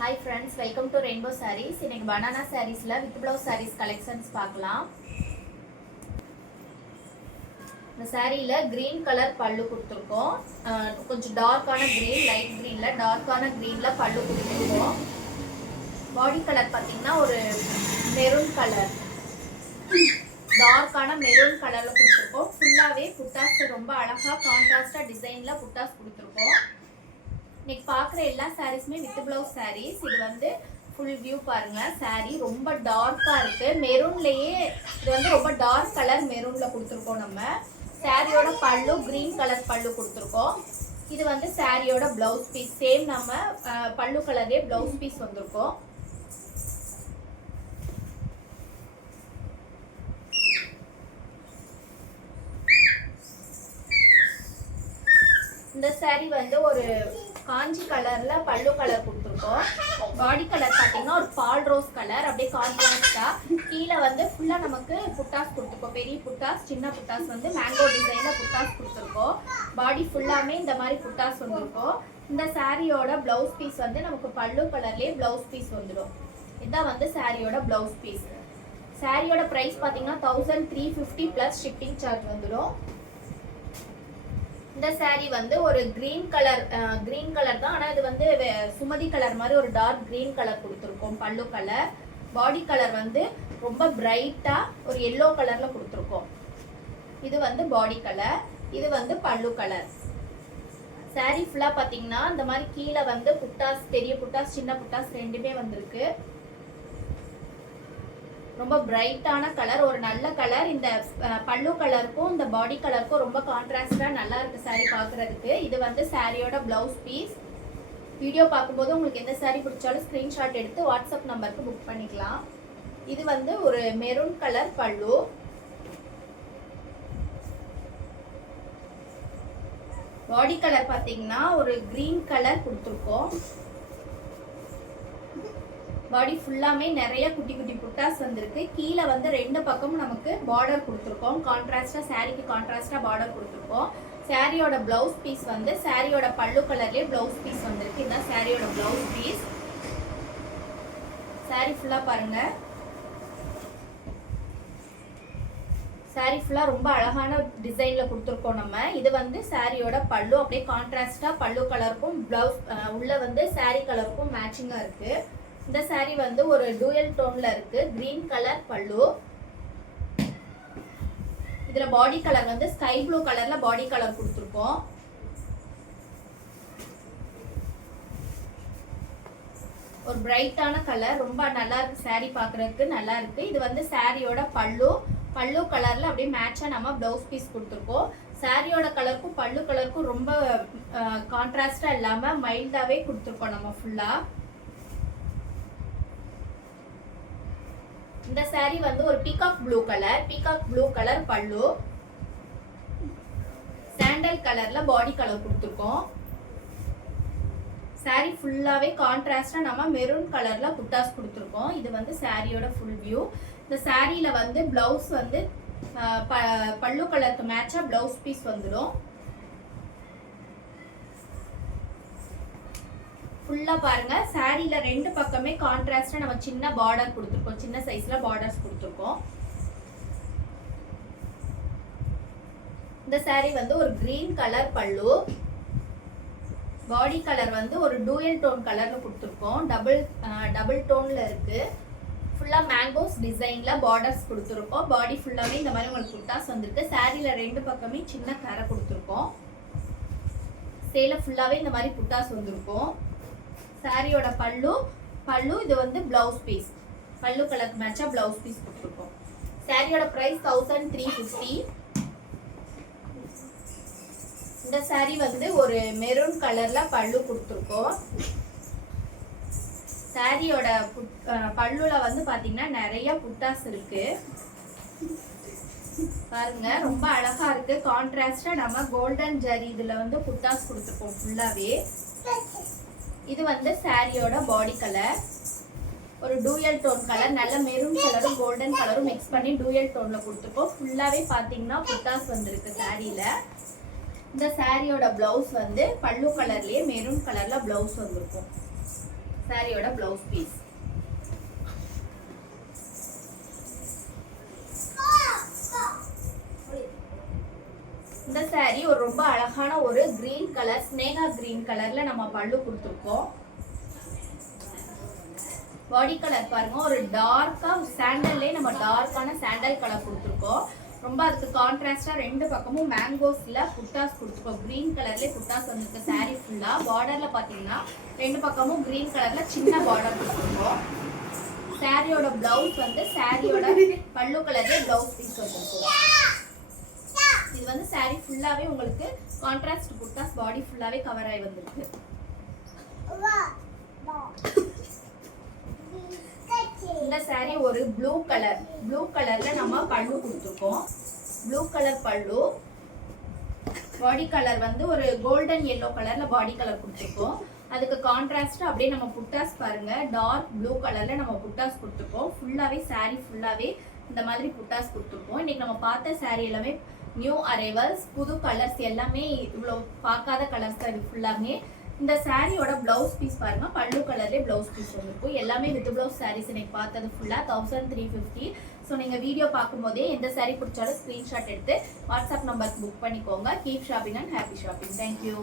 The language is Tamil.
Hi friends, welcome to Rainbow Sarees. இன்னைக்கு banana sareesல with blouse sarees collections பார்க்கலாம். இந்த சாரீல green color பல்லு கொடுத்திருக்கோம். கொஞ்சம் டார்க்கான green, light greenல டார்க்கான greenல பல்லு கொடுத்திருக்கோம். பாடி கலர் பாத்தீங்கன்னா ஒரு மெரூன் கலர். டார்க்கான மெரூன் கலர்ல கொடுத்திருக்கோம். ஃபுல்லாவே புட்டாஸ் ரொம்ப அழகா கான்ட்ராஸ்டா டிசைன்ல புட்டாஸ் கொடுத்திருக்கோம். இன்னைக்கு பார்க்குற எல்லா சாரீஸுமே வித் பிளவுஸ் சாரீஸ். இது வந்து ஃபுல் வியூ பாருங்க. சாரீ ரொம்ப டார்க்காக இருக்கு. மெரூன்லேயே இது வந்து ரொம்ப டார்க் கலர் மெரூனில் கொடுத்துருக்கோம். நம்ம சாரியோட பல்லு கிரீன் கலர் பல்லு கொடுத்துருக்கோம். இது வந்து சாரியோட பிளவுஸ் பீஸ். சேம் நம்ம பல்லு கலரே பிளவுஸ் பீஸ் வந்திருக்கோம். இந்த சாரீ வந்து ஒரு காஞ்சி கலர்ல பல்லு கலர் கொடுத்துருக்கோம். பாடி கலர் பார்த்தீங்கன்னா ஒரு பால் ரோஸ் கலர், அப்படியே கான்ட்ராஸ்டா. கீழே வந்து ஃபுல்லா நமக்கு புட்டாஸ் கொடுத்துருக்கோம். பெரிய புட்டாஸ், சின்ன புட்டாஸ் வந்து மேங்கோ டிசைன்ல புட்டாஸ் கொடுத்துருக்கோம். பாடி ஃபுல்லாமே இந்த மாதிரி புட்டாஸ் வந்திருக்கோம். இந்த சாரியோட பிளவுஸ் பீஸ் வந்து நமக்கு பல்லு கலர்லயே பிளவுஸ் பீஸ் வந்துடும். இதுதான் வந்து சாரியோட பிளவுஸ் பீஸ். சாரியோட பிரைஸ் பார்த்தீங்கன்னா 1350 பிளஸ் ஷிப்பிங் சார்ஜ் வந்துடும். இந்த சாரீ வந்து ஒரு கிரீன் கலர் தான். ஆனால் இது வந்து சுமதி கலர் மாதிரி ஒரு டார்க் கிரீன் கலர் கொடுத்துருக்கோம். பல்லு கலர். பாடி கலர் வந்து ரொம்ப பிரைட்டா ஒரு எல்லோ கலர்ல கொடுத்துருக்கோம். இது வந்து பாடி கலர், இது வந்து பல்லு கலர். சாரீ ஃபுல்லா பாத்தீங்கன்னா இந்த மாதிரி கீழே வந்து புட்டாஸ், பெரிய புட்டாஸ் சின்ன புட்டாஸ் ரெண்டுமே வந்திருக்கு. ரொம்ப பிரைட்டான கலர், ஒரு நல்ல கலர். இந்த பல்லு கலருக்கும் இந்த பாடி கலருக்கும் ரொம்ப கான்ட்ராஸ்டா நல்லா இருக்கு சாரீ பார்க்கறதுக்கு. இது வந்து சாரியோட பிளவுஸ் பீஸ். வீடியோ பார்க்கும்போது உங்களுக்கு எந்த சாரீ பிடிச்சாலும் ஸ்கிரீன்ஷாட் எடுத்து வாட்ஸ்அப் நம்பருக்கு புக் பண்ணிக்கலாம். இது வந்து ஒரு மெரூன் கலர் பல்லு. பாடி கலர் பார்த்தீங்கன்னா ஒரு கிரீன் கலர் கொடுத்துருக்கோம். பாடி ஃபுல்லாமே நிறைய குட்டி குட்டி புட்டாஸ் வந்திருக்கு. கீழே வந்து ரெண்டு பக்கமும் நமக்கு பார்டர் கொடுத்துருக்கோம். கான்ட்ராஸ்டா சாரிக்கு கான்ட்ராஸ்டா பார்டர் கொடுத்துருக்கோம். சாரியோட பிளவுஸ் பீஸ் வந்து சாரியோட பல்லு கலர்லயே பிளவுஸ் பீஸ் வந்திருக்கு. இதுதான் சாரியோட பிளவுஸ் பீஸ். சாரி ஃபுல்லா பாருங்க. சாரி ஃபுல்லா ரொம்ப அழகான டிசைன்ல கொடுத்துருக்கோம் நம்ம. இது வந்து சாரியோட பல்லு, அப்படியே கான்ட்ராஸ்டா பல்லு கலருக்கும் பிளவுஸ் உள்ள வந்து சாரி கலருக்கும் மேட்சிங்கா இருக்கு. இந்த சாரீ வந்து ஒரு டூயல் டோன்ல இருக்கு. கிரீன் கலர் பல்லு. இதுல பாடி கலர் வந்து ஸ்கை ப்ளூ கலர்ல பாடி கலர் கொடுத்துருக்கோம். ஒரு பிரைட்டான கலர், ரொம்ப நல்லா இருக்கு. சாரீ பாக்குறதுக்கு நல்லா இருக்கு. இது வந்து சாரியோட பல்லு. பல்லு கலர்ல அப்படியே மேட்சா நம்ம பிளவுஸ் பீஸ் கொடுத்துருக்கோம். சாரியோட கலருக்கும் பல்லு கலருக்கும் ரொம்ப கான்ட்ராஸ்டா இல்லாம மைல்டாவே கொடுத்துருக்கோம் நம்ம ஃபுல்லா. இந்த சாரீ வந்து ஒரு பீகாக் ப்ளூ கலர் பல்லு. சாண்டல் கலர்ல பாடி கலர் கொடுத்துருக்கோம். சாரீ ஃபுல்லாவே கான்ட்ராஸ்டா நம்ம மெரூன் கலர்ல புட்டாஸ் கொடுத்துருக்கோம். இது வந்து சாரியோட ஃபுல் வியூ. இந்த சாரீல வந்து பிளவுஸ் வந்து பல்லு கலருக்கு மேட்சா பிளவுஸ் பீஸ் வந்துடும். ஃபுல்லா பாருங்க. சாரில ரெண்டு பக்கமே கான்ட்ராஸ்டா நம்ம சின்ன பார்டர் கொடுத்துருக்கோம். சின்ன சைஸ்ல பார்டர்ஸ் கொடுத்துருக்கோம். இந்த சாரி வந்து ஒரு கிரீன் கலர் பல்லு. பாடி கலர் வந்து ஒரு டூயல் டோன் கலர்ல கொடுத்துருக்கோம். டபுள் டோன்ல இருக்கு. ஃபுல்லா மேங்கோஸ் டிசைன்ல பார்டர்ஸ் கொடுத்துருக்கோம். பாடி ஃபுல்லாவே இந்த மாதிரி உங்களுக்கு புட்டாஸ் வந்திருக்கு. சாரில ரெண்டு பக்கமே சின்ன கரை கொடுத்துருக்கோம். சேலை ஃபுல்லாவே இந்த மாதிரி புட்டாஸ் வந்திருக்கும். சாரியோட பல்லு இது வந்து பிளவுஸ் பீஸ். பல்லு கலருக்கு மேட்சா பிளவுஸ் பீஸ் கொடுத்துருக்கோம். சாரியோட பிரைஸ் 1350. இந்த சாரி வந்து ஒரு மெரூன் கலர்ல பல்லு கொடுத்துருக்கோம். சாரியோட பல்லுல வந்து பாத்தீங்கன்னா நிறைய புட்டாஸ் இருக்கு பாருங்க. ரொம்ப அழகா இருக்கு. கான்ட்ராஸ்டா நம்ம கோல்டன் ஜரி இதுல வந்து புட்டாஸ் கொடுத்துருக்கோம் ஃபுல்லாவே. இது வந்து சாரியோட பாடி கலர். ஒரு டூயல் டோன் கலர், நல்ல மெரூன் கலரும் கோல்டன் கலரும் மிக்ஸ் பண்ணி டூயல் டோன்ல கொடுத்துருக்கோம். ஃபுல்லாவே பாத்தீங்கன்னா புட்டாஸ் வந்திருக்கு சாரியில. இந்த சாரியோட பிளவுஸ் வந்து பல்லு கலர்லயே மெரூன் கலர்ல பிளவுஸ் வந்திருக்கும். சாரியோட பிளவுஸ் பீஸ். இந்த சாரி ஒரு ரொம்ப அழகான ஒரு கிரீன் கலர், ஸ்னேகா கிரீன் கலர்ல நம்ம பல்லு கொடுத்துருக்கோம். பாடி கலர் பாருங்க, ஒரு டார்க்கா சாண்டல்லே நம்ம டார்க்கான சாண்டல் கலர் கொடுத்துருக்கோம். ரொம்ப அதுக்கு கான்ட்ராஸ்டா ரெண்டு பக்கமும் மேங்கோஸ்ல புட்டாஸ் கொடுத்துருக்கோம். கிரீன் கலர்ல புட்டாஸ் வந்திருக்கு சாரி ஃபுல்லா. பார்டர்ல பாத்தீங்கன்னா ரெண்டு பக்கமும் கிரீன் கலர்ல சின்ன பார்டர் கொடுத்துருக்கோம். சாரியோட பிளவுஸ் வந்து சாரியோட பல்லு கலர்ல பிளவுஸ் பீஸ் வந்திருக்கும். இது வந்து சாரி ஃபுல்லாவே உங்களுக்கு கான்ட்ராஸ்ட் புட்டாஸ் பாடி ஃபுல்லாவே கவர் ஆகி வந்திருக்கு. இந்த சாரி ஒரு ப்ளூ கலர்ல நம்ம பல்லு கொடுத்துருக்கோம். ப்ளூ கலர் பல்லு. பாடி கலர் வந்து ஒரு கோல்டன் yellow கலர்ல பாடி கலர் கொடுத்துருக்கோம். அதுக்கு கான்ட்ராஸ்டா அப்படியே நம்ம புட்டாஸ் பாருங்க, டார்க் ப்ளூ கலர்ல நம்ம புட்டாஸ் கொடுத்துருக்கோம். ஃபுல்லாவே சாரி ஃபுல்லாவே இந்த மாதிரி புட்டாஸ் கொடுத்துருக்கோம். இன்னைக்கு நம்ம பார்த்த சாரி எல்லாமே நியூ அரைவல்ஸ், புது கலர்ஸ், எல்லாமே இவ்வளோ பார்க்காத கலர்ஸ் தான் இது ஃபுல்லாமே. இந்த சாரியோட பிளவுஸ் பீஸ் பாருங்க, பல்லு கலர்லேயே பிளவுஸ் பீஸ் வந்துருக்கும். எல்லாமே வித் பிளவுஸ் சாரீஸ் இன்னைக்கு பார்த்தது ஃபுல்லாக 1350. ஸோ நீங்கள் வீடியோ பார்க்கும்போதே எந்த சாரீ பிடிச்சாலும் ஸ்க்ரீன்ஷாட் எடுத்து வாட்ஸ்அப் நம்பருக்கு புக் பண்ணிக்கோங்க. Keep shopping and happy shopping. Thank you.